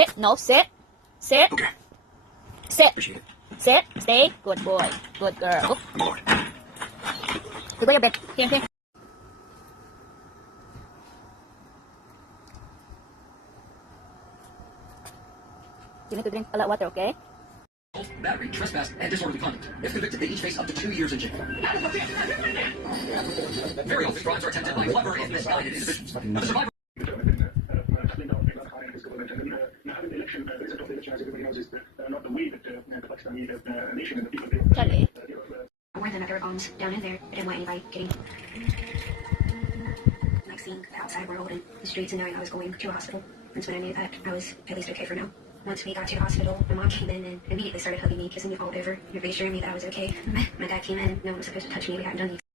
Sit. No, sit. Sit. Okay. Sit. Appreciate it. Sit. Stay. Good boy. Good girl. I'm bored. Good boy, your bed. Here, here. You need to drink a lot of water, okay? Battery, trespass, and disorderly conduct. If convicted, they each face up to 2 years in jail. Very often, crimes are attempted by clever and misguided individuals. The survivor Charlie. More than other bombs down in there. I didn't want anybody getting like seeing the outside world and the streets and knowing I was going to a hospital. That's when I knew that I was at least okay for now. Once we got to the hospital, my mom came in and immediately started hugging me, kissing me all over, and reassuring me that I was okay. My dad came in. No one was supposed to touch me. We hadn't done anything.